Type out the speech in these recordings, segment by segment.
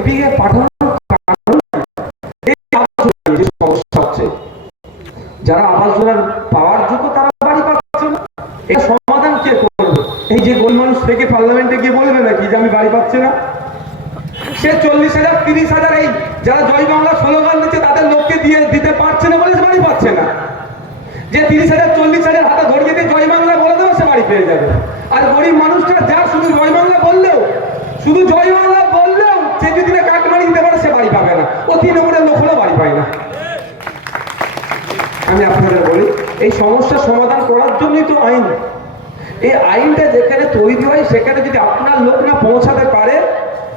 MP পাঠানোর সমস্যা হচ্ছে যারা আবাস যোজনা পাওয়ার যোগ্য, তারা বাড়ি পাচ্ছে না। এটা সমাধান কে করবে? এই যে গোল মানুষ থেকে পার্লামেন্টে গিয়ে বলবে নাকি যে আমি বাড়ি পাচ্ছি না? সে চল্লিশ হাজার, তিরিশ হাজার, এই যারা জয় বাংলা স্লোগান দিচ্ছে, তাদের লোককে দিয়ে দিতে পারছে না বলে সে বাড়ি পাচ্ছে না। যে তিরিশ হাজার, চল্লিশ হাজার হাতে ধরিয়ে দিয়ে জয় বাংলা বলে দেবে, সে বাড়ি পেয়ে যাবে। আর গরিব মানুষটা যা শুধু জয় বাংলা বললেও, শুধু জয় বাংলা বললেও সে যদি না কাঠ মারি দিতে পারে সে বাড়ি ও লোক হলেও বাড়ি পায় না। আমি আপনাদের বলি, এই সমস্যার সমাধান করার জন্যই তো আইন। এই আইনটা যেখানে তৈরি হয়, সেখানে যদি আপনার লোক না পৌঁছাতে পারে,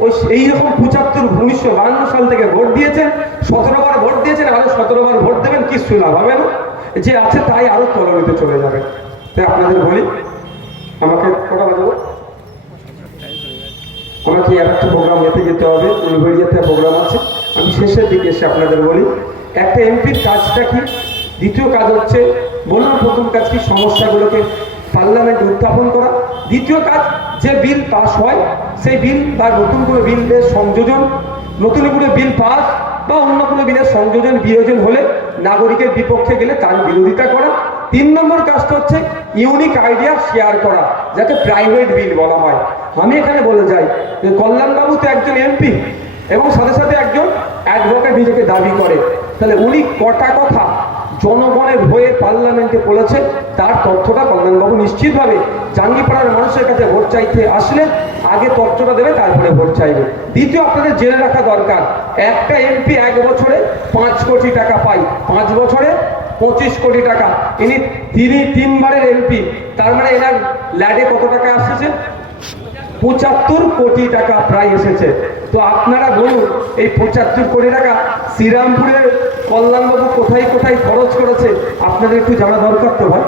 ওই এই রকম পঁচাত্তর উনিশশো বাহান্ন সাল থেকে ভোট দিয়েছেন, সতেরো বার ভোট দিয়েছেন, আরও সতেরো বার ভোট দেবেন কিছু লাভ হবে না। যে আছে তাই আরও তলবিতে চলে যাবে। তাই আপনাদের বলি, আমাকে কটা বাজাবো আমাকে একটা প্রোগ্রাম এতে যেতে হবে, উলবেড়িয়াতে প্রোগ্রাম আছে। শেষের দিকে এসে আপনাদের বলি, একটা এমপির কাজটা কি? দ্বিতীয় কাজ হচ্ছে বললাম প্রথম কাজ কি? সমস্যাগুলোকে পার্লামেন্টে উত্থাপন করা। দ্বিতীয় কাজ, যে বিল পাস হয়, সেই বিল বা নতুন করে বিলের সংযোজন, নতুন করে বিল পাস বা অন্য কোনো বিলের সংযোজন, বিয়োজন হলে নাগরিকের বিপক্ষে গেলে তার বিরোধিতা করা। তিন নম্বর কাজটা হচ্ছে ইউনিক আইডিয়া শেয়ার করা, যাকে প্রাইভেট বিল বলা হয়। আমি এখানে বলে যাই যে কল্যাণবাবু তো একজন এমপি এবং সাথে সাথে একজন অ্যাডভোকেট নিজেকে দাবি করে। তাহলে উনি কটা কথা জনগণের হয়ে পার্লামেন্টে বলেছে তার তথ্যটা কল্যাণবাবু নিশ্চিতভাবে জাঙ্গিপাড়ার মানুষের কাছে ভোট চাইতে আসলে আগে তথ্যটা দেবে, তারপরে ভোট চাইবে। দ্বিতীয়, আপনাদের জেনে রাখা দরকার, একটা এমপি এক বছরে পাঁচ কোটি টাকা পায়, পাঁচ বছরে পঁচিশ কোটি টাকা। ইনি, তিনি তিনবারের এমপি তার মানে এনার ল্যাডে কত টাকা আসছে? পঁচাত্তর কোটি টাকা প্রায় এসেছে। তো আপনারা বলুন এই পঁচাত্তর কোটি টাকা শ্রীরামপুরের কল্যাণবাবু কোথায় কোথায় খরচ করেছে, আপনাদের একটু জানা দরকার তো ভাই।